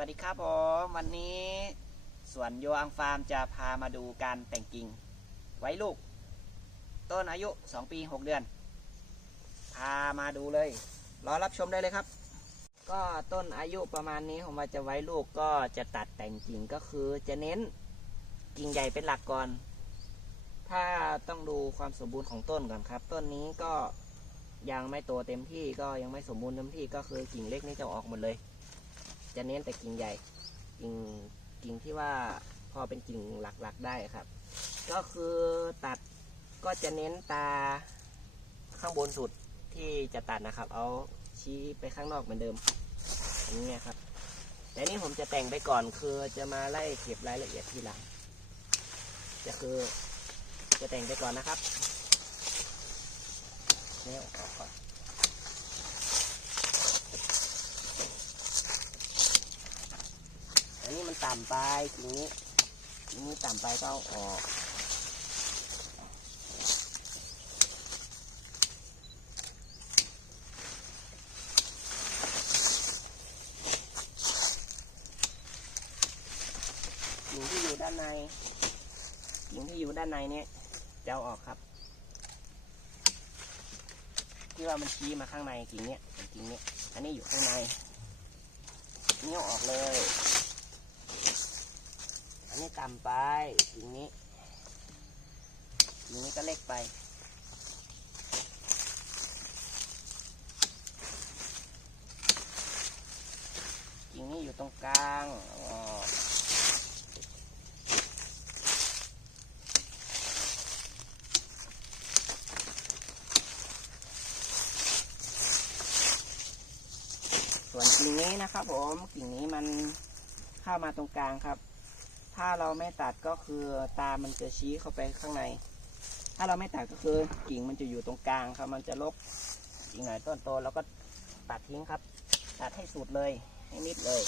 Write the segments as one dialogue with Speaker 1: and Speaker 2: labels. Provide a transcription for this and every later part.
Speaker 1: วัสดีครับผมวันนี้สวนโยอังฟาร์มจะพามาดูการแต่งกิ่ง ไว้ลูก ต้นอายุ 2 ปี 6 เดือน พามาดูเลย รอรับชมได้เลยครับ ก็ต้นอายุประมาณนี้ผมว่าจะไว้ลูกก็จะตัดแต่งกิ่งก็คือจะเน้นกิ่งใหญ่เป็นหลักก่อน ถ้าต้องดูความสมบูรณ์ของต้นก่อนครับ ต้นนี้ก็ยังไม่โตเต็มที่ก็ยังไม่สมบูรณ์เต็มที่ก็คือกิ่งเล็กนี่จะออกหมดเลย จะเน้นแต่กิ่งใหญ่ กิ่งกิ่งที่ว่าพอเป็นกิ่งหลักๆได้ครับ ก็คือตัดก็จะเน้นตาข้างบนสุดที่จะตัดนะครับ เอาชี้ไปข้างนอกเหมือนเดิมอย่างนี้ครับแต่นี่ผมจะแต่งไปก่อนคือจะมาไล่เก็บรายละเอียดทีหลังจะคือจะแต่งไปก่อนนะครับเนี่ยออกก่อน อันนี้มัน ต่ำไปทีนี้ทีนี้ต่ำไปก็เอาออกกิ่งที่อยู่ด้านในกิ่งที่อยู่ด้านในเนี้ยจะเอาออกครับที่ว่ามันชี้มาข้างในกิ่งเนี้ยกิ่งเนี้ยอันนี้อยู่ข้างในนี่เออกเลย นนี้ต่ำไปกิ่งนี้กิ่งนี้ก็เล็กไป กิ่งนี้อยู่ตรงกลางส่วนกิ่งนี้นะครับผมกิ่งนี้มันเข้ามาตรงกลางครับ ถ้าเราไม่ตัดก็คือตามันจะชี้เข้าไปข้างใน ถ้าเราไม่ตัดก็คือกิ่งมันจะอยู่ตรงกลางครับมันจะลกกิ่งไหนต้นโตแล้วก็ตัดทิ้งครับ ตัดให้สุดเลยให้มิดเลย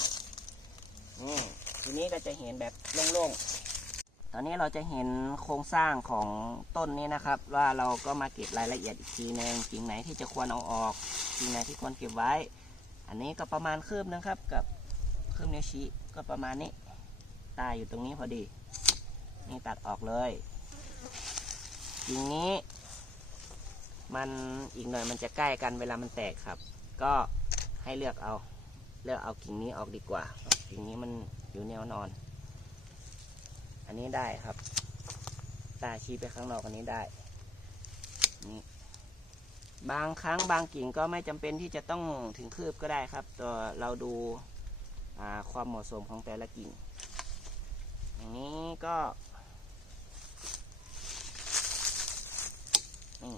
Speaker 1: นี่ทีนี้ก็จะเห็นแบบโล่งๆ ตอนนี้เราจะเห็นโครงสร้างของต้นนี้นะครับ ว่าเราก็มาเก็บรายละเอียดอีกทีหนึงกิ่งไหนที่จะควรเอาออกกิ่งไหนที่ควรเก็บไว้ อันนี้ก็ประมาณคืบนึงครับกับคืบนิ้วชี้ก็ประมาณนี้ ตาอยู่ตรงนี้พอดี นี่ตัดออกเลยกิ่งนี้ มันอีกหน่อยมันจะใกล้กันเวลามันแตกครับ ก็ให้เลือกเอา เลือกเอากิ่งนี้ออกดีกว่า กิ่งนี้มันอยู่แนวนอน อันนี้ได้ครับ ตาชี้ไปข้างนอกอันนี้ได้ นี่บางครั้งบางกิ่งก็ไม่จำเป็นที่จะต้องถึงคืบก็ได้ครับ ตัวเราดูความเหมาะสมของแต่ละกิ่ง อย่างนี้ก็นี่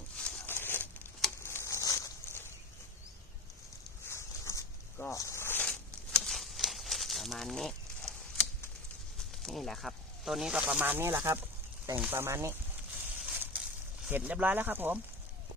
Speaker 1: ก็ ประมาณนี้ นี่แหละครับต้นนี้ก็ประมาณนี้แหละครับ แต่งประมาณนี้ เสร็จเรียบร้อยแล้วครับผม